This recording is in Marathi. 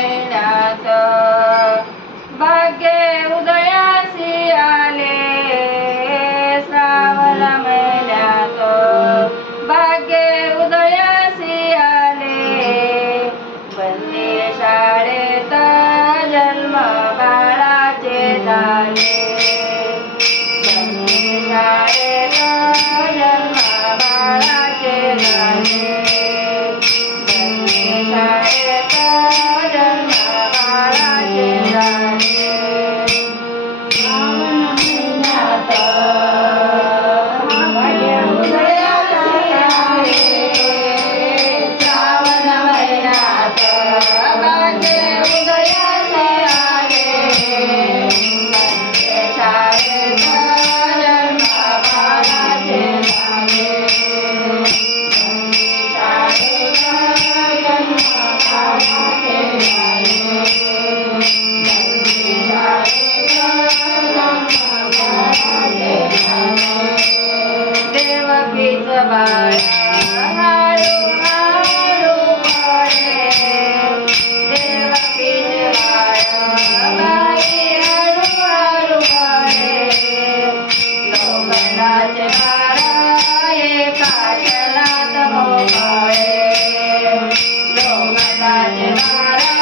महिन्यात भाग्य उदयासी आले श्रावण महिन्यात भाग्य उदयासी आले वंदे शाळेत जन्म बाळाचे झाले वंदे शाळेत जन्म बाळाचे झाले वंदे शाळेत जन्म बाळाचे झाले श्रावण महिन्यात भाग्य उदयासी आले श्रावण महिन्यात भाग्य उदयासी आले वंदे शाळेत जन्म बाळाचे झाले वंदे शाळेत जन्म बाळाचे झाले वंदे शाळेत जन्म बाळाचे झाले देवकीचं बाळ हळू हळू पळे देवकीचे बाळ बाई हळू हळू पळे लोखंडाचे दार एका क्षणात मोकळे लोखंडाचे दार